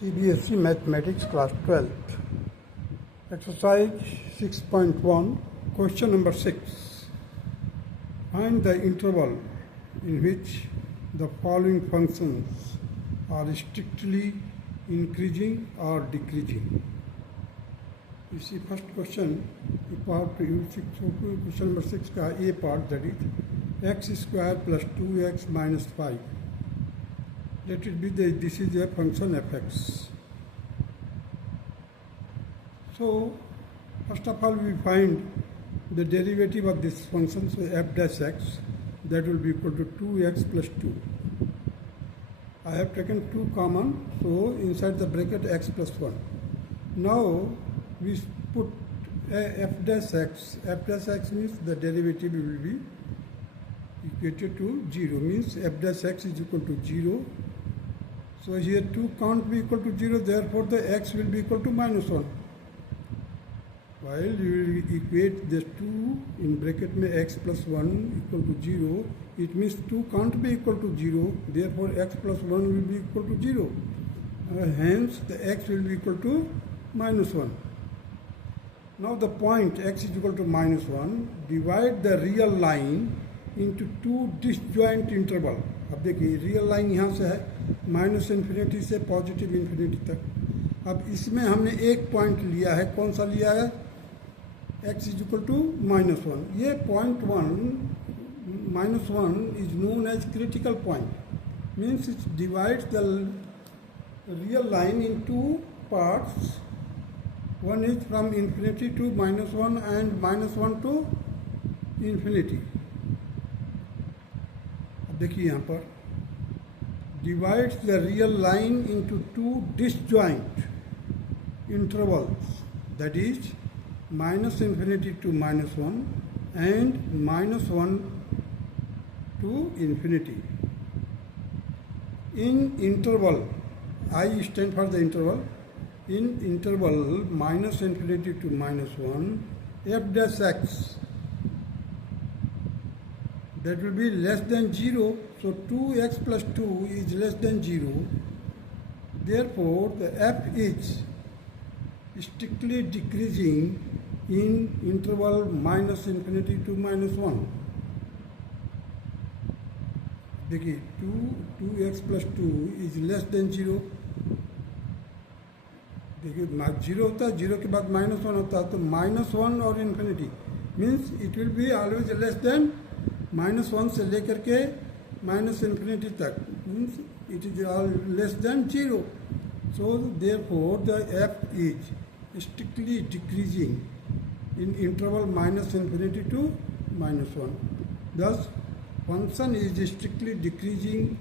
CBSE Mathematics Class 12th. Exercise 6.1, question number 6. Find the interval in which the following functions are strictly increasing or decreasing. You see, first question, question number 6 का A part, that is x square plus 2x minus 5. Let it be this is a function fx. So first of all we find the derivative of this function, so f dash x, that will be equal to 2x plus 2. I have taken 2 common, so inside the bracket x plus 1. Now we put f dash x. F dash x means the derivative will be equated to 0, means f dash x is equal to 0. So here 2 can't be equal to 0, therefore the x will be equal to minus 1. While you will equate this 2 in bracket में x plus 1 equal to 0, it means 2 can't be equal to 0, therefore x plus 1 will be equal to 0. Hence the x will be equal to minus 1. Now the point x is equal to minus 1, divide the real line into 2 disjoint interval. अब देखिए real line यहाँ से है minus infinity से positive infinity तक. अब इसमें हमने एक पॉइंट लिया है, कौन सा लिया है? x is equal to minus 1. ये point 1 minus 1 is known as critical point, means it divides the real line in 2 parts. One is from infinity to minus 1 and minus 1 to infinity. देखिए यहाँ पर divides the real line into 2 disjoint intervals, that is minus infinity to minus 1 and minus 1 to infinity. In interval, I stand for the interval. In interval minus infinity to minus 1, f dash x, that will be less than 0. So 2x plus 2 is less than 0. Therefore, the f is strictly decreasing in interval minus infinity to minus 1. देखिए 2x plus 2 is less than 0. देखिए 0 होता है, 0 के बाद minus 1 होता है, तो minus 1 और infinity means it will be always less than minus 1 से लेकर के minus infinity तक, means it is all less than 0. So therefore the f is strictly decreasing in interval minus infinity to minus 1. Thus function is strictly decreasing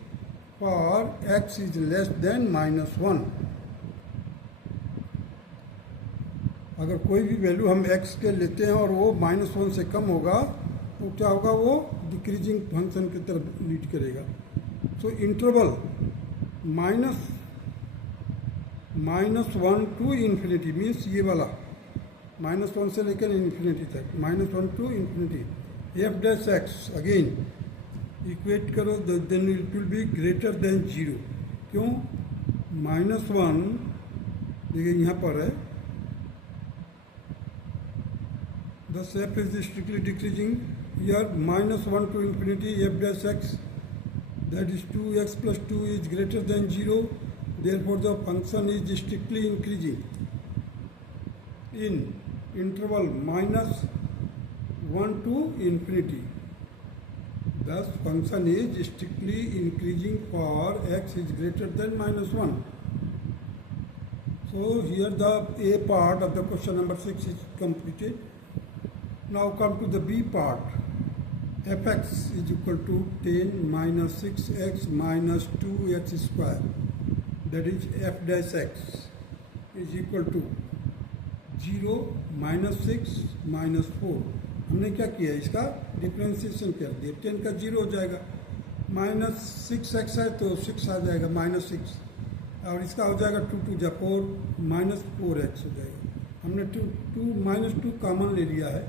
for x is less than minus 1. अगर कोई भी value हम x के लेते हैं और वो minus 1 से कम होगा तो क्या होगा? वो डिक्रीजिंग फंक्शन की तरफ लीड करेगा. So interval minus 1 to infinity means ये वाला minus 1 से लेकर इन्फिनिटी तक, minus 1 to infinity. F dash X again equate करो, then it will be greater than 0. क्यों? minus 1 देखिए यहाँ पर है, thus f is strictly decreasing. Here minus 1 to infinity f dash x, that is 2x plus 2 is greater than 0. Therefore the function is strictly increasing in interval minus 1 to infinity. Thus function is strictly increasing for x is greater than minus 1. So here the A part of the question number 6 is completed. Now come to the B part. fx is equal to 10 minus 6x minus 2x square, that is f dash x is equal to 0 minus 6 minus 4. हमने क्या किया? इसका differentiation कर दिया. 10 का 0 हो जाएगा, minus 6x है तो 6 आ जाएगा माइनस 6, और इसका हो जाएगा 2 2 जा 4 माइनस 4x हो जाएगा. हमने 2 minus 2 कॉमन ले लिया है.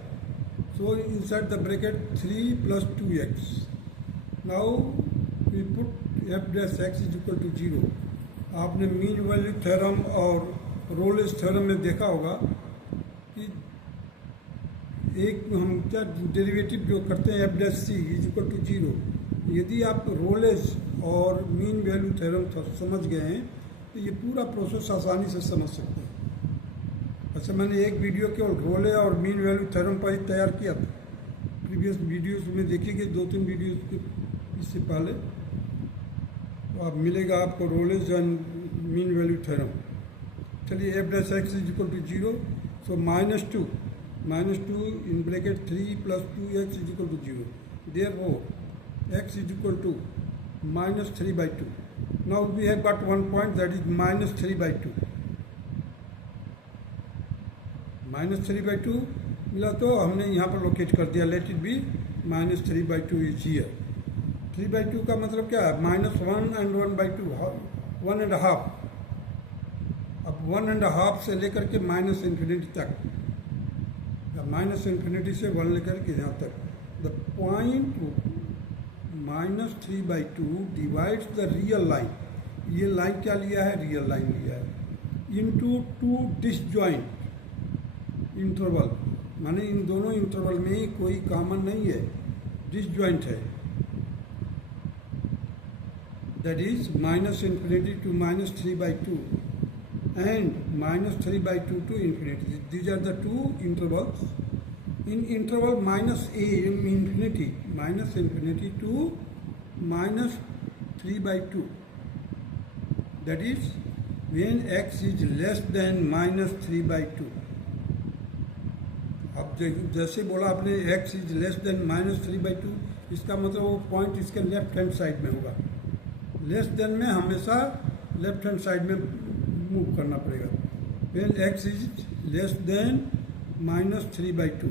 So inside the bracket 3 plus 2x. Now we put f dash x is equal to 0. आपने मीन वैल्यू थ्योरम और रोलेस थ्योरम में देखा होगा कि एक हम क्या डेरिवेटिव जो करते हैं F dash C is equal to zero. यदि आप रोलेस और मीन वैल्यू थ्योरम समझ गए हैं तो ये पूरा प्रोसेस आसानी से समझ सकते हैं। अच्छा, मैंने एक वीडियो केवल रोले और मीन वैल्यू थ्योरम पर ही तैयार किया था। प्रीवियस वीडियोस में देखिए 2-3 वीडियोस इससे पहले, तो आप मिलेगा आपको Rolle's and mean value theorem. चलिए F dash x is equal to zero, so -2 in bracket 3 plus 2x is equal to 0. Therefore x is equal to -3/2. Now we have got one point, that is -3/2. -3/2 मिला तो हमने यहाँ पर locate कर दिया, let it be -3/2 is here. 3/2 का मतलब क्या है? -1 and 1/2, 1.5। अब 1.5 से लेकर के -∞ तक, -∞ से 1 लेकर के यहाँ तक, the point -3/2 divides the real line. ये लाइन क्या लिया है? रियल लाइन लिया है, इनटू 2 डिसजॉइंट इंटरवल, माने इन दोनों इंटरवल में कोई कॉमन नहीं है, डिसजॉइंट है, that is -∞ to -3/2 and -3/2 to infinity. These are the two intervals. In interval -∞ to -3/2, that is when x is less than -3/2. अब जैसे बोला आपने x is less than -3/2, इसका मतलब वो पॉइंट इसके लेफ्ट हैंड साइड में होगा। लेस देन में हमेशा लेफ्ट हैंड साइड में मूव करना पड़ेगा। when x is less than -3/2,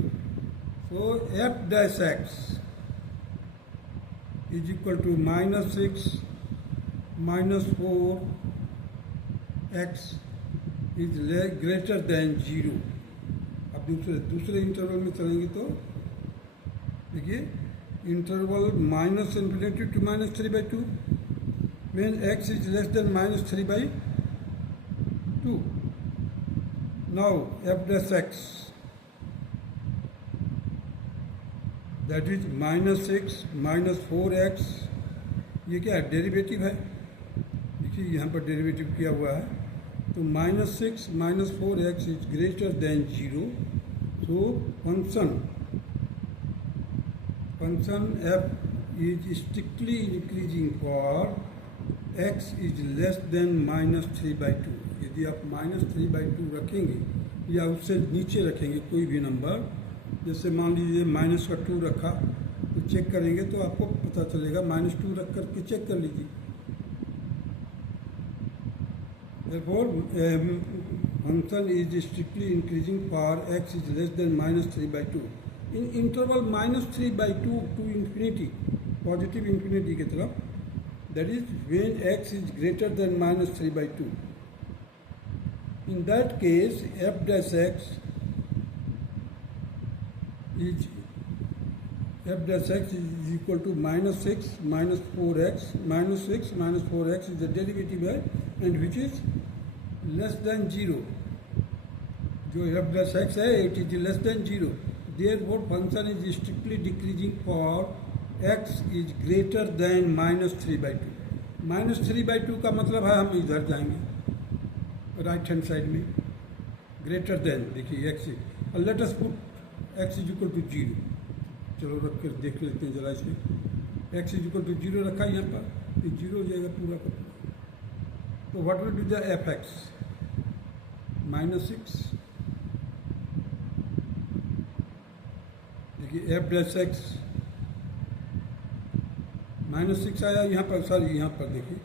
so f dash x is equal to -6 -4 x is greater than 0। अब दूसरे इंटरवल में चलेंगे तो देखिए, interval -∞ to -3/2, when x is less than -3/2, now f dash x, that is -6 -4x, ये क्या है? Derivative है। देखिए यहाँ पर डेरिवेटिव किया हुआ है, तो -6 -4x is greater than 0, so function f is strictly increasing for x is less than -3/2। यदि आप -3/2 रखेंगे या उससे नीचे रखेंगे कोई भी नंबर, जैसे मान लीजिए -2 रखा, तो चेक करेंगे तो आपको पता चलेगा, -2 रख करके चेक कर लीजिए। Therefore function is strictly increasing for x is less than -3/2। in interval -3/2 to infinity, positive infinity की तरफ, that is when x is greater than -3/2। in that case f dash x is equal to -6 -4x, -6 -4x is the derivative है, and which is less than 0। जो f dash x है, it is less than 0। therefore function is strictly decreasing for x is greater than -3/2। -3/2 का मतलब है हम इधर जाएंगे right hand side में, ग्रेटर देन, देखिए x, let us put x is equal to 0। चलो रख कर देख लेते हैं जरा इसे। x इज इक्वल टू 0 रखा यहाँ पर, ये 0 हो जाएगा पूरा का पूरा। तो what will be the f x? -6, देखिए f dash x -6 आया यहाँ पर, सॉरी यहाँ पर देखिए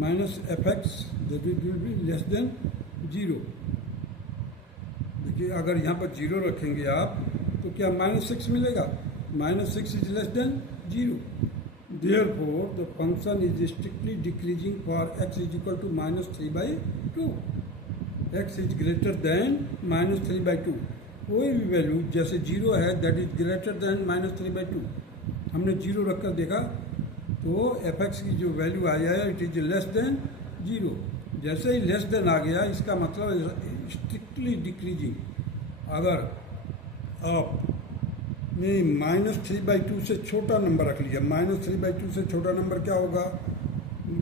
-f(x) that will be less than 0। देखिए अगर यहाँ पर 0 रखेंगे आप तो क्या -6 मिलेगा? -6 is less than 0। therefore the function is strictly decreasing for x is equal to -3/2। x is greater than -3/2। कोई भी वैल्यू जैसे 0 है, दैट इज ग्रेटर देन -3/2। हमने 0 रखकर देखा तो f(x) की जो वैल्यू आया है, it is less than zero. जैसे ही लेस देन आ गया इसका मतलब स्ट्रिक्टली डिक्रीजिंग। अगर आप ने -3/2 से छोटा नंबर रख लिया, -3/2 से छोटा नंबर क्या होगा,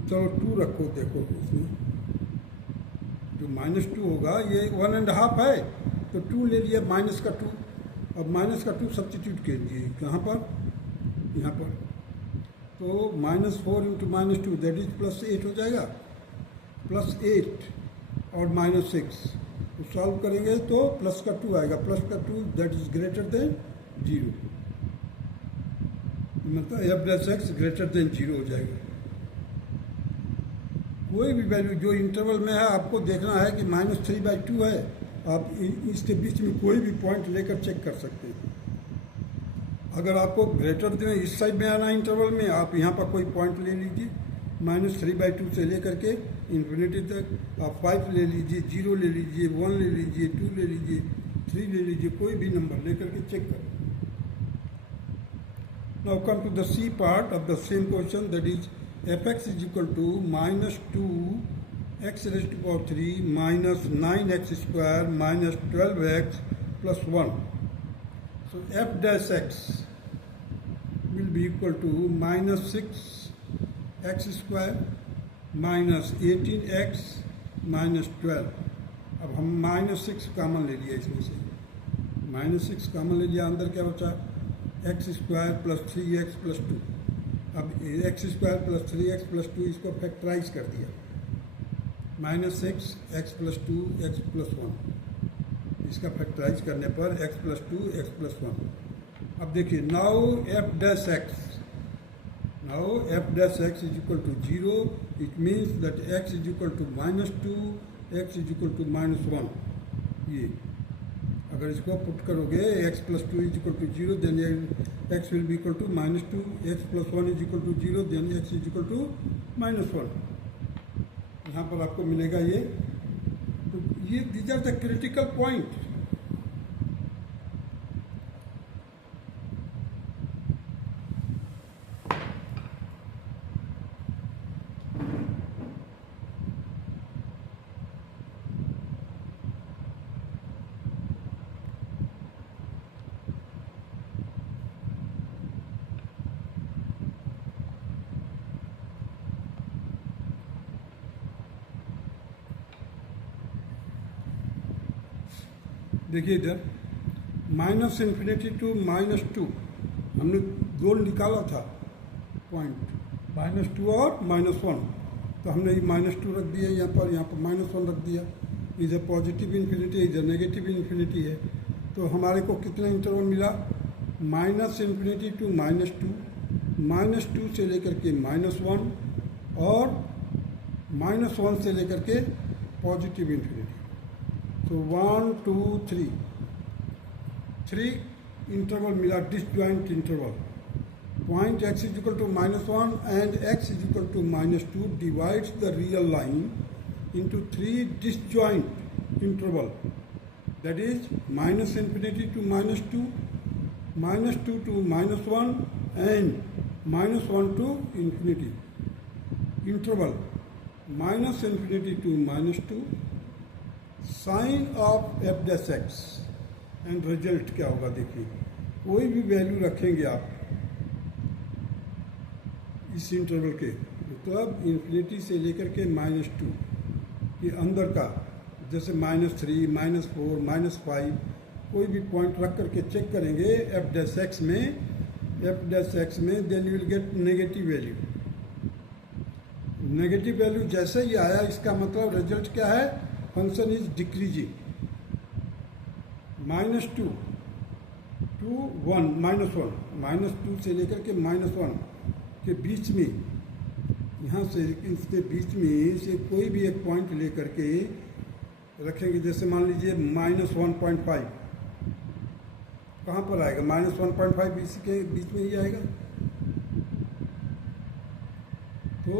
चलो 2 रखो, देखो इसमें जो -2 होगा ये 1.5 है, तो 2 ले लिया माइनस का 2। अब माइनस का 2 सब्सटीट्यूट कीजिए कहाँ पर, यहाँ पर, तो -4 × -2 दैट इज +8 हो जाएगा, +8 और -6 तो सॉल्व करेंगे तो प्लस का 2 आएगा, प्लस का 2 दैट इज ग्रेटर देन 0, मतलब f'(x) ग्रेटर देन 0 हो जाएगा। कोई भी वैल्यू जो इंटरवल में है आपको देखना है कि -3/2 है, आप इसके बीच में कोई भी पॉइंट लेकर चेक कर सकते हैं। अगर आपको ग्रेटर देन इस साइड में आना इंटरवल में, आप यहाँ पर कोई पॉइंट ले लीजिए, -3/2 से लेकर के इन्फिनिटी तक आप 5 ले लीजिए, 0 ले लीजिए, 1 ले लीजिए, 2 ले लीजिए, 3 ले लीजिए, कोई भी नंबर लेकर के चेक करें। Now come to the C part of the same question, that is f(x) is equal to -2x raised to power 3 minus 9x square minus 12x plus 1. So f'(x) will be equal to -6x square minus 18x minus 12. अब हम -6 common ले लिया इसमें से, -6 common ले लिया, अंदर क्या बचा, x square plus 3x plus 2। अब x square plus 3x plus 2 इसको फैक्टराइज कर दिया, -6x प्लस 2 x प्लस 1, इसका फैक्टराइज करने पर x प्लस 2 x प्लस 1। अब देखिए now f'(x) is equal to 0, it means that x is equal to -2, x is equal to -1। ये अगर इसको पुट करोगे x plus 2 is equal to 0, then x will be equal to -2, x plus 1 is equal to 0, then x is equal to -1। यहाँ पर आपको मिलेगा ये, तो ये these are the critical point. देखिए इधर -∞ टू -2 हमने 2 निकाला था पॉइंट, -2 और -1, तो हमने ये -2 रख दिया यहाँ पर -1 रख दिया। इधर पॉजिटिव इन्फिनिटी, इधर नेगेटिव इन्फिनिटी है, तो हमारे को कितना इंटरवल मिला, -∞ टू -2, -2 से लेकर के -1 और -1 से लेकर के पॉजिटिव इन्फिनिटी। तो 1 2 3 इंटरवल मिला, disjoint interval. Point x is equal to -1 and x is equal to -2 divides the real line into 3 disjoint interval, that is -∞ to -2, -2 to -1 and -1 to infinity interval, -∞ to -2, sign of f'(x) and result क्या होगा। देखिए कोई भी value रखेंगे आप इस interval के, मतलब इन्फिनिटी से लेकर के -2 के अंदर का, जैसे -3, -4, -5 कोई भी पॉइंट रख करके चेक करेंगे f'(x) में, then you will get negative value. Negative value जैसे ही आया, इसका मतलब रिजल्ट क्या है, फंक्शन इज डिक्रीजिंग। -2 to 1, -2 से लेकर के -1 के बीच में, यहाँ से इसके बीच में से कोई भी एक पॉइंट लेकर के रखेंगे, जैसे मान लीजिए -1.5, कहाँ पर आएगा, -1.5 इसके बीच में ही आएगा। तो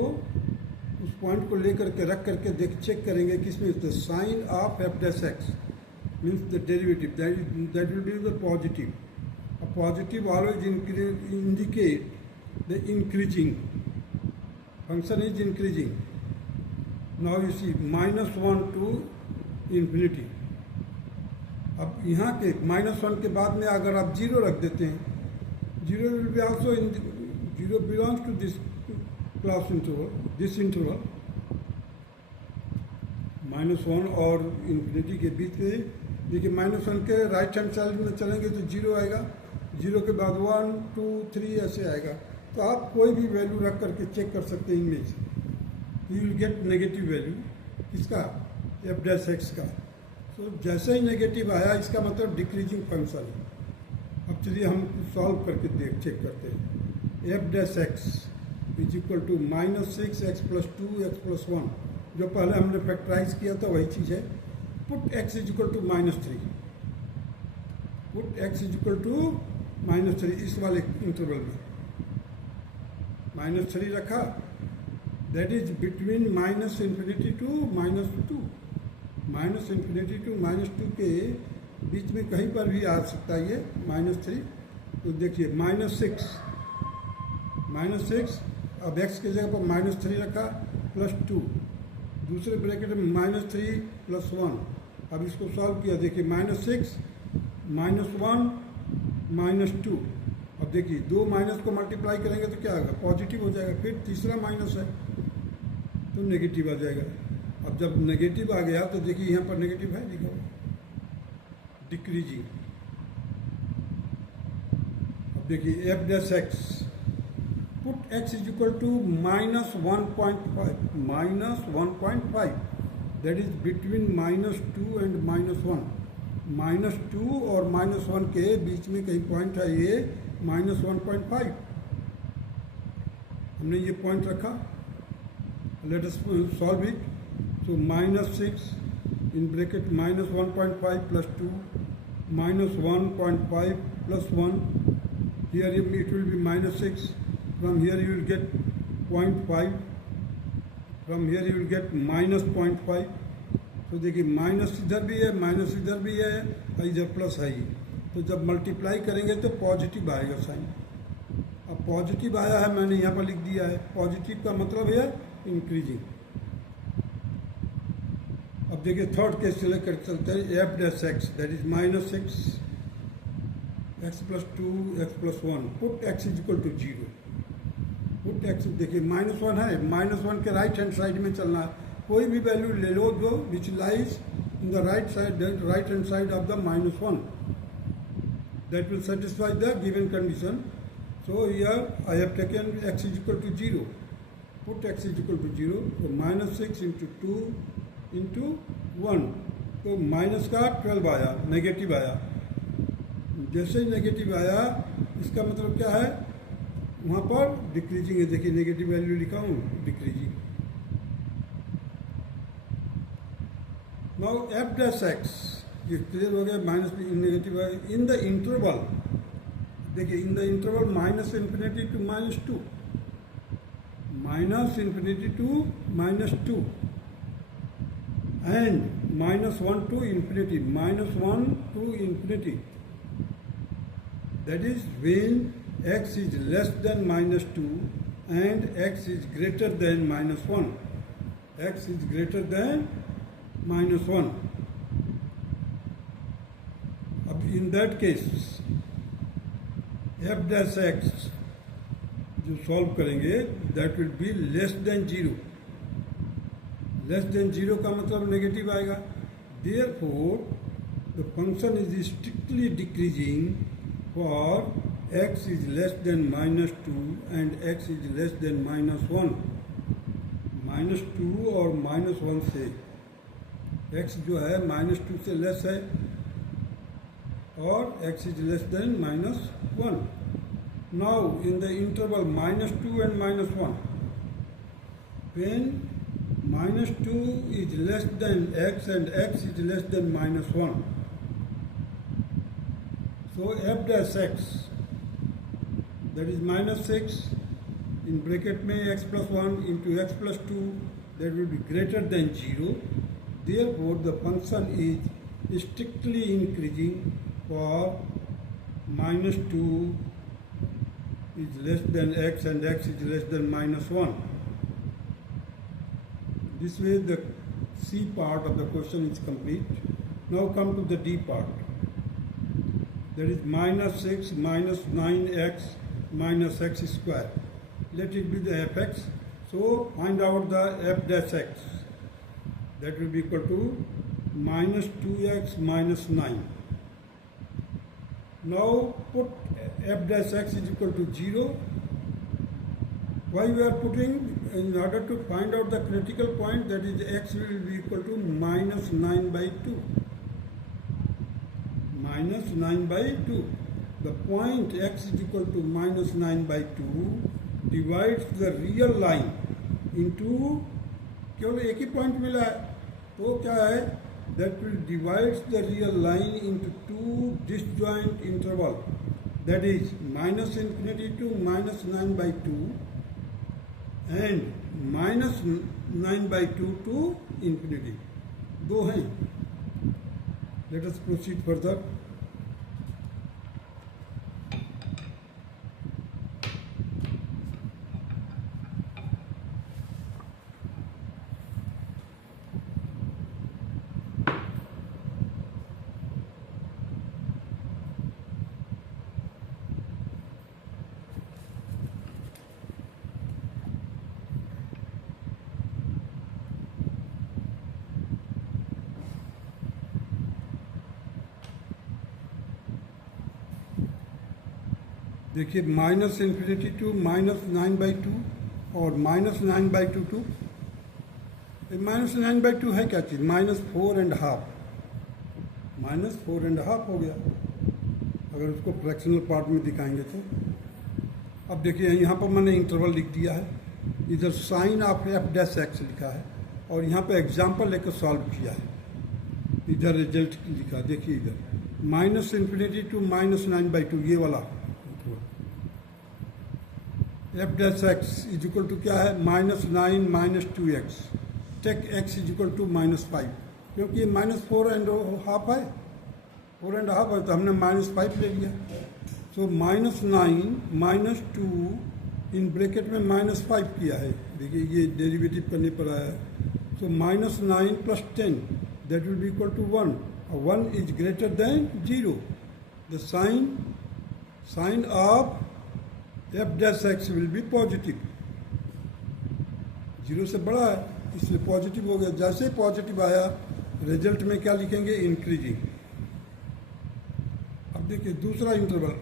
उस पॉइंट को लेकर के रख करके चेक करेंगे किसमें, the sign of f'(x) means the derivative that will be the positive. A positive always indicate the increasing, function is increasing. Now you see -1 to infinity. अब यहाँ के -1 के बाद में अगर आप 0 रख देते हैं, 0 will be also in 0 belongs to this class interval, this interval. -1 और इन्फिनिटी के बीच में देखिए, -1 के राइट हैंड साइड में चलेंगे तो 0 आएगा, 0 के बाद 1 2 3 ऐसे आएगा। तो आप कोई भी वैल्यू रख करके चेक कर सकते हैं इनमें से, you will get negative value किसका, एफ डैश एक्स का। तो जैसे ही नेगेटिव आया इसका मतलब डिक्रीजिंग फंक्शन है। अब चलिए हम सॉल्व करके चेक करते हैं। F dash x is equal to -6 x + 2 x + 1, जो पहले हमने फैक्टराइज किया था वही चीज़ है। Put x is equal to -3, put x is equal to -3 इस वाले इंटरवल में -3 रखा, that is between -∞ to -2, -∞ to -2 के बीच में कहीं पर भी आ सकता है ये -3। तो देखिए -6 अब x की जगह पर -3 रखा +2, दूसरे ब्रैकेट में -3 + 1। अब इसको सॉल्व किया, देखिए -6 -1 -2। अब देखिए दो माइनस को मल्टीप्लाई करेंगे तो क्या होगा, पॉजिटिव हो जाएगा। फिर तीसरा माइनस है तो नेगेटिव आ जाएगा। अब जब नेगेटिव आ गया तो देखिए यहाँ पर नेगेटिव है, लिखा हुआ डिक्रीजिंग। अब देखिए F dash X, put x is equal to -1.5, that is between -2 and -1। -2 और -1 के बीच में कहीं पॉइंट है ये -1.5, हमने ये पॉइंट रखा। Let us solve it. So -6 in bracket -1.5 + 2 -1.5 + 1, here it will be -6, from here you will get 0.5, from here you will get -0.5। तो देखिए माइनस इधर भी है, माइनस इधर भी है, और इधर प्लस है ही। तो जब मल्टीप्लाई करेंगे तो पॉजिटिव आएगा साइन। अब पॉजिटिव आया है, मैंने यहाँ पर लिख दिया है। पॉजिटिव का मतलब है इंक्रीजिंग। अब देखिए थर्ड केस से लेकर चलते हैं। F dash X that is -6 x + 2 x + 1, put x is equal to 0। Put x, देखिए -1 है, -1 के राइट हैंड साइड में चलना है। कोई भी वैल्यू ले लो जो which lies in the right hand side of the -1, that will satisfy the given condition. So here I have taken x is equal to 0. Put x is equal to 0. So -6 into 2 into 1. तो minus का 12 आया, negative आया। जैसे ही negative आया इसका मतलब क्या है, वहाँ पर डिक्रीजिंग है। देखिए नेगेटिव वैल्यू लिखा हूँ, decreasing. Now F dash x, ये क्लियर हो गया, माइनस नेगेटिव है। इन द इंटरवल, देखिए इन the interval -∞ to -2, -∞ to -2 and -1 to infinity, -1 to infinity, that is when x is less than -2 and x is greater than -1, x is greater than -1। In that case f dash x जो solve करेंगे that will be less than 0। Less than 0 का मतलब negative आएगा। Therefore the function is strictly decreasing for x is less than -2 and x is less than -1। -2 और -1 से x जो है -2 से लेस है और x is less than -1. Now in the interval -2 and -1, when -2 is less than x and x is less than -1, so f dash x, that is -6 in bracket में x + 1 into x + 2, that will be greater than 0. Therefore the function is strictly increasing for -2 is less than x and x is less than -1. This way the C part of the question is complete. Now come to the D part. That is minus 6 minus 9x minus x square. Let it be the fx. So find out the f dash x. That will be equal to minus 2x minus 9. Now put f dash x is equal to 0. Why we are putting? In order to find out the critical point, that is x will be equal to minus 9 by 2. Minus 9 by 2. The point x is equal to minus 9 by 2 divides the real line into, केवल एक ही point मिला है तो क्या है, that will divides the real line into two disjoint interval, that is minus infinity to minus 9 by 2 and minus 9 by 2 to infinity. दो हैं. Let us proceed further. देखिए minus infinity to minus 9 by 2 और minus 9 by 2 to minus 9 by 2 है क्या चीज़, minus 4.5. Minus 4.5 हो गया अगर उसको फ्रैक्शनल पार्ट में दिखाएंगे तो. अब देखिए यहाँ पर मैंने इंटरवल लिख दिया है, इधर sign of F dash X लिखा है और यहाँ पे एग्जाम्पल लेकर सॉल्व किया है. इधर रिजल्ट लिखा, देखिए इधर minus infinity to minus 9 by 2, ये वाला F dash x is equal to क्या है, minus 9 minus 2x. Take X is equal to minus 5, क्योंकि ये माइनस 4.5 है, 4.5 है तो हमने माइनस 5 ले लिया. सो माइनस 9 माइनस 2 इन ब्रैकेट में माइनस 5 किया है. देखिए ये डेरिवेटिव करने पर आया है. So minus 9 plus 10 that will be equal to 1. 1 is greater than 0. The sign of F dash X will be positive. 0 से बड़ा है इसलिए पॉजिटिव हो गया. जैसे पॉजिटिव आया रिजल्ट में क्या लिखेंगे, इंक्रीजिंग. अब देखिए दूसरा interval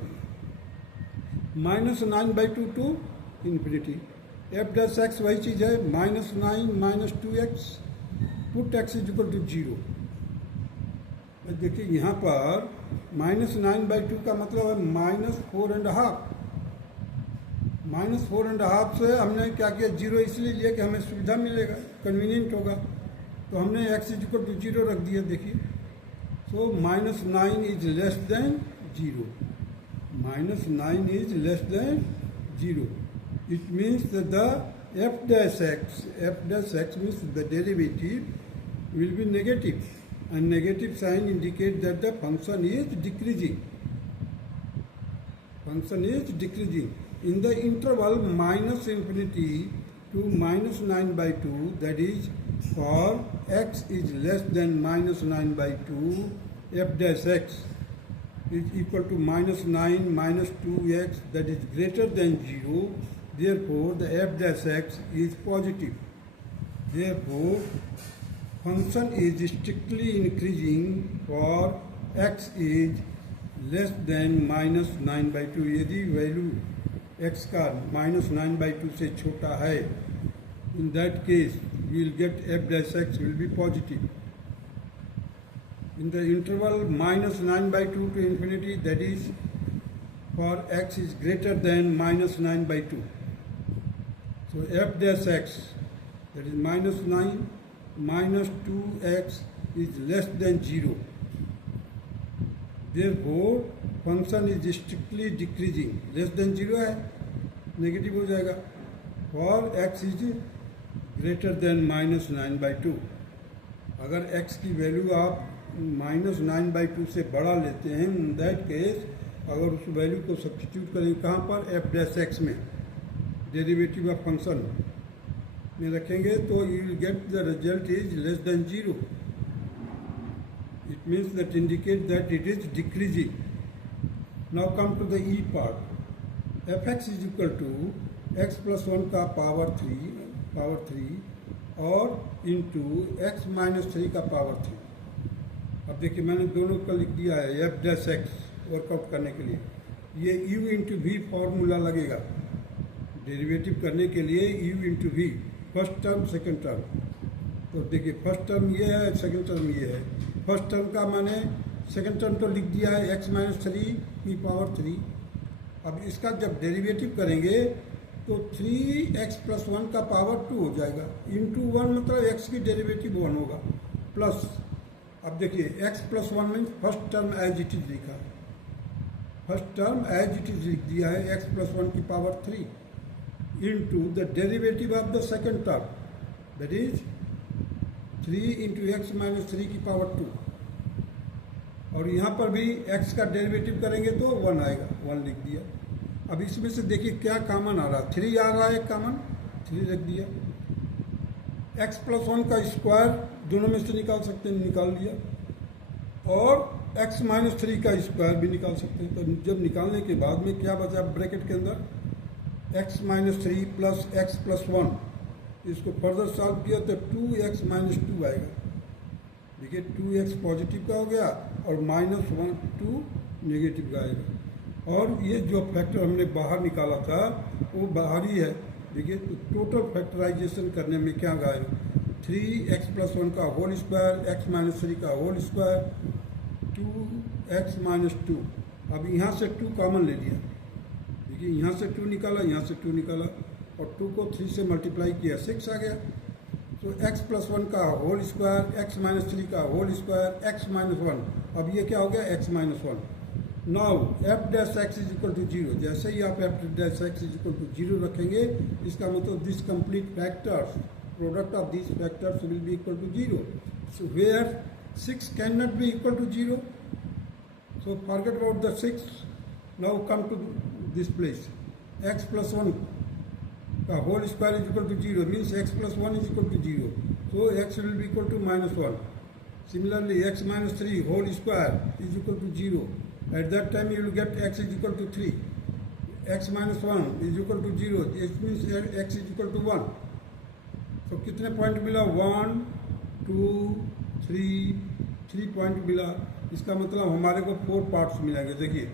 minus 9 by 2 to infinity. F dash x वही चीज़ है, minus 9 minus 2x. Put x is equal to 0. देखिए यहाँ पर माइनस 9 बाई 2 का मतलब है माइनस 4.5. माइनस 4.5 से हमने क्या किया, 0 इसलिए लिया कि हमें सुविधा मिलेगा, कन्वीनियंट होगा, तो हमने x इज इक्वल टू 0 रख दिया. देखिए सो minus 9 is less than 0. Minus 9 is less than 0. It means the f dash x means the derivative will be negative, and negative sign indicates that the function is decreasing. Function is decreasing. In the interval minus infinity to minus 9 by 2, that is for x is less than minus 9 by 2, f dash x is equal to minus 9 minus 2x, that is greater than 0. Therefore, the f dash x is positive. Therefore, function is strictly increasing for x is less than minus 9 by 2. यदि value x का minus 9 by 2 से छोटा है, in that case we will get f dash x will be positive. In the interval minus 9 by 2 to infinity, that is for x is greater than minus 9 by 2. So f dash x, that is minus 9 minus 2x is less than 0. Therefore, function is strictly decreasing. Less than 0 है, negative हो जाएगा. और x is greater then minus 9 by 2. अगर x की value आप minus 9 by 2 से बड़ा लेते हैं, इन दैट केस अगर उस वैल्यू को सब्सटीट्यूट करें कहाँ पर, f डैश एक्स में, डेरिवेटिव ऑफ फंक्शन, में रखेंगे तो you will get the result is less than 0. It means that indicate that it is decreasing. Now come to the E part. Fx is equal to x plus 1 का power 3 और into x minus 3 का power 3. अब देखिए मैंने दोनों का लिख दिया है एफ डैश एक्स वर्कआउट करने के लिए. ये u इंटू वी फॉर्मूला लगेगा डेरिवेटिव करने के लिए. u into v first term second term. तो देखिए फर्स्ट टर्म ये है, सेकेंड टर्म ये है. फर्स्ट टर्म का मैंने सेकेंड टर्म तो लिख दिया है x माइनस 3 की पावर 3. अब इसका जब डेरिवेटिव करेंगे तो 3x प्लस 1 का पावर 2 हो जाएगा. इंटू 1 मतलब x की डेरिवेटिव 1 होगा प्लस. अब देखिए x plus 1 means first term as it is लिखा है. First term as it is लिख दिया है x प्लस 1 की power 3 into the derivative of the second term that is 3 into x minus 3 की पावर 2. और यहाँ पर भी x का डेरिवेटिव करेंगे तो 1 आएगा. 1 लिख दिया. अब इसमें से देखिए क्या कॉमन आ रहा है. 3 आ रहा है कॉमन, 3 रख दिया. x प्लस 1 का स्क्वायर दोनों में से निकाल सकते हैं, निकाल लिया. और x माइनस 3 का स्क्वायर भी निकाल सकते हैं. तो जब निकालने के बाद में क्या बचा ब्रैकेट के अंदर x minus 3 plus x plus 1. इसको फर्दर सॉल्व किया तो 2x माइनस 2 आएगा. देखिए 2x पॉजिटिव का हो गया और माइनस 2 नेगेटिव का आएगा. और ये जो फैक्टर हमने बाहर निकाला था वो बाहर ही है. देखिए तो टोटल फैक्टराइजेशन करने में क्या आएगा. 3x प्लस 1 का होल स्क्वायर, x माइनस 3 का होल स्क्वायर, 2x माइनस 2. अब यहाँ से 2 कॉमन ले लिया. देखिए यहाँ से 2 निकाला, यहाँ से 2 निकाला और 2 को 3 से मल्टीप्लाई किया, 6 आ गया. तो x प्लस 1 का होल स्क्वायर, x माइनस 3 का होल स्क्वायर, x माइनस 1. अब ये क्या हो गया x minus 1. Now f dash x is equal to 0. जैसे ही आप f dash x is equal to 0 रखेंगे इसका मतलब this complete factors product of this factors will be equal to 0. So where 6 can not be equal to 0. So forget about the 6. Now come to this place. x plus 1 का whole square is equal to 0 means x plus 1 is equal to 0. So x will be equal to minus 1. Similarly x minus 3 whole square is equal to 0. At that time you will get x is equal to 3. x minus 1 is equal to 0. It means x is equal to 1. So कितने point मिला. 1 2 3 point मिला. इसका मतलब हमारे को 4 parts मिलेंगे. देखिए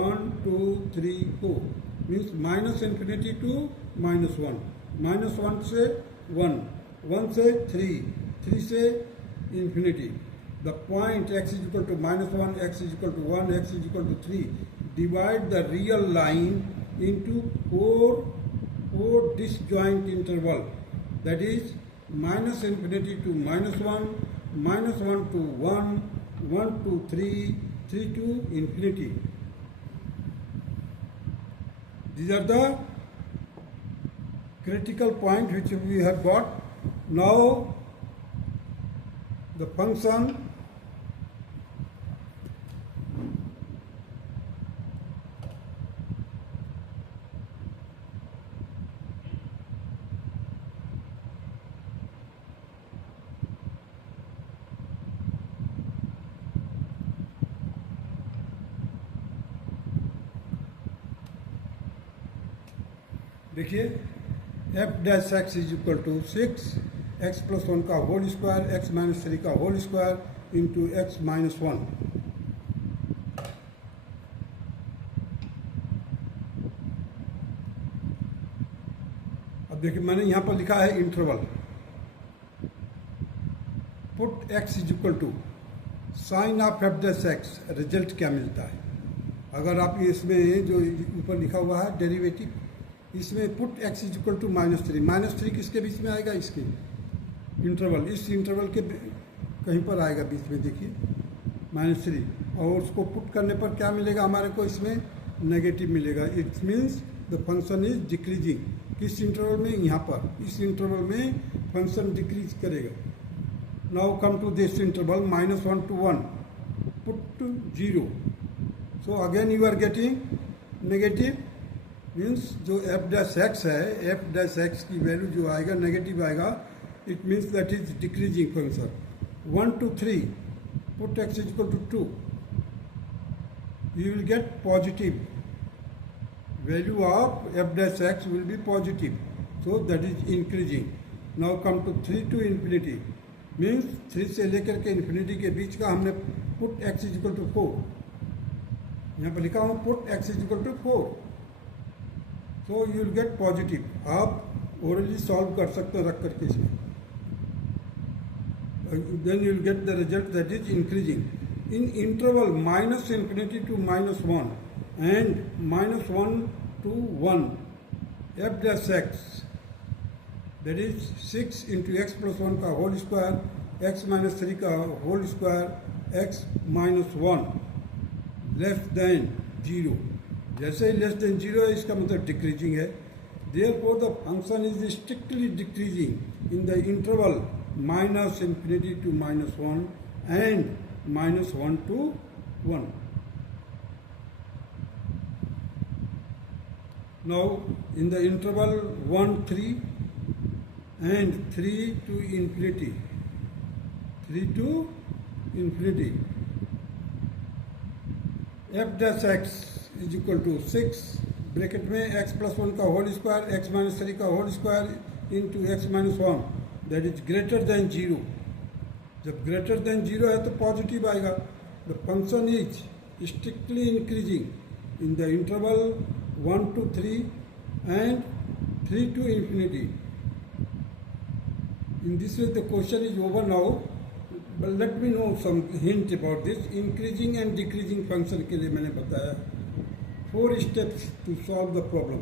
1 2 3 4 means minus infinity to minus 1. Minus 1 से 1, 1 से 3 से infinity. The point x is equal to minus 1, x is equal to 1, x is equal to 3. Divide the real line into four disjoint interval. That is minus infinity to minus 1, minus 1 to 1, 1 to 3, 3 to infinity. These are the critical point which we have got. Now the function देखिए f dash x is equal to 6 x plus 1 का whole square, x minus 3 का whole square into x minus 1. अब देखिए मैंने यहाँ पर लिखा है interval. Put x is equal to sign of f dash x. Result क्या मिलता है अगर आप इसमें जो ऊपर लिखा हुआ है डेरिवेटिव, इसमें put x is equal to minus 3. Minus 3 किसके बीच में आएगा. इसके इंटरवल, इस इंटरवल के कहीं पर आएगा बीच में. देखिए माइनस 3 और उसको पुट करने पर क्या मिलेगा हमारे को. इसमें नेगेटिव मिलेगा. It means the function is decreasing. किस इंटरवल में. यहाँ पर इस इंटरवल में फंक्शन डिक्रीज करेगा. Now come to this interval minus 1 to 1 put 0. So again you are getting negative means जो एफ डैश एक्स है, एफ डैश एक्स की वैल्यू जो आएगा नेगेटिव आएगा, it means that is decreasing function. 1 to 3, put x is equal to 2, you will get positive value of f dash x will be positive, so that is increasing. Now come to 3 to infinity, means 3 से लेकर के infinity के बीच का हमने put x is equal to 4, यहाँ पर लिखा हूँ put x is equal to 4, so you will get positive. आप orally solve कर सकते हो रख करके इसमें, then you will get the result that is increasing. In interval minus infinity to minus 1 and minus 1 to 1, f dash x, that is 6 into x plus 1 का whole square, x minus 3 का whole square, x minus 1 less than 0. जैसे ही less than 0 है इसका मतलब decreasing है. Therefore the function is strictly decreasing in the interval minus infinity to minus 1 and minus 1 to 1. Now in the interval 1 3 and 3 to infinity, 3 to infinity, f dash x is equal to 6 bracket में x plus 1 का whole square, x minus 3 का whole square into x minus 1, that is greater than 0. जब greater than 0 है तो positive आएगा. The function is strictly increasing in the interval 1 to 3 and 3 to infinity. In this way the question is over now, but let me know some hint about this. Increasing and decreasing function के लिए मैंने बताया 4 steps to solve the problem.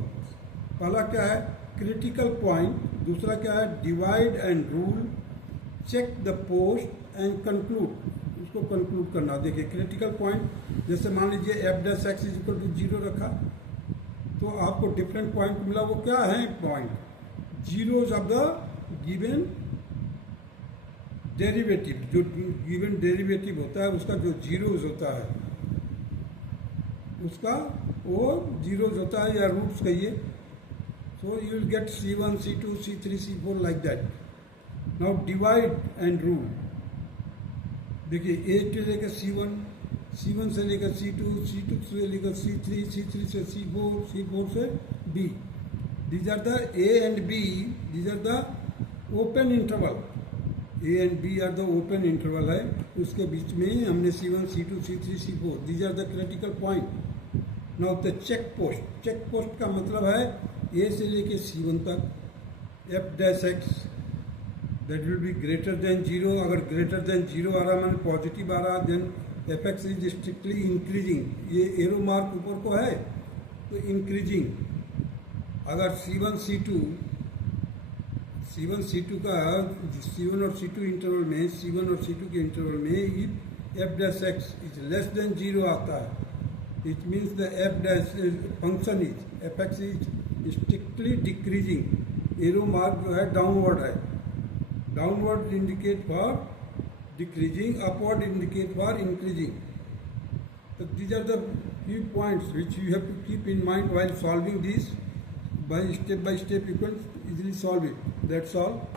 पहला क्या है, critical point. दूसरा क्या है, divide and rule, check the post and conclude. उसको कंक्लूड करना. देखिए क्रिटिकल पॉइंट, जैसे मान लीजिए f dash x is equal to 0 रखा, तो आपको डिफरेंट पॉइंट मिला. वो क्या है point, zeros of the given derivative. जो गिवन डेरिवेटिव होता है उसका जो जीरोज होता है उसका वो जीरोज होता है, या रूट्स कहिए. So you will get C1, C2, C3, C4 like that. Now divide and rule. देखिए A से लेकर C1, C1 से लेकर C2, C2 से लेकर C3, C3 से C4, C4 से B. These are the A and B. These are the open interval. A and B are the open interval है. उसके बीच में हमने C1, C2, C3, C4. These are the critical point. Now the check post. Check post का मतलब है A से लेके C1 तक, f dash x that will be greater than 0. अगर greater than 0 आ रहा माने पॉजिटिव आ रहा, then fx is strictly increasing. ये एरो मार्क ऊपर को है तो increasing. अगर C1 C2 का C1 और C2 इंटरवल में, C1 और C2 के इंटरवल में if f dash x is less than 0 आता है, it means the f dash function is fx is strictly decreasing. Arrow mark जो है डाउनवर्ड है. Downward indicate for decreasing, upward indicate for increasing. So these are the few points which you have to keep in mind while solving this. By step you can easily solve it. That's all.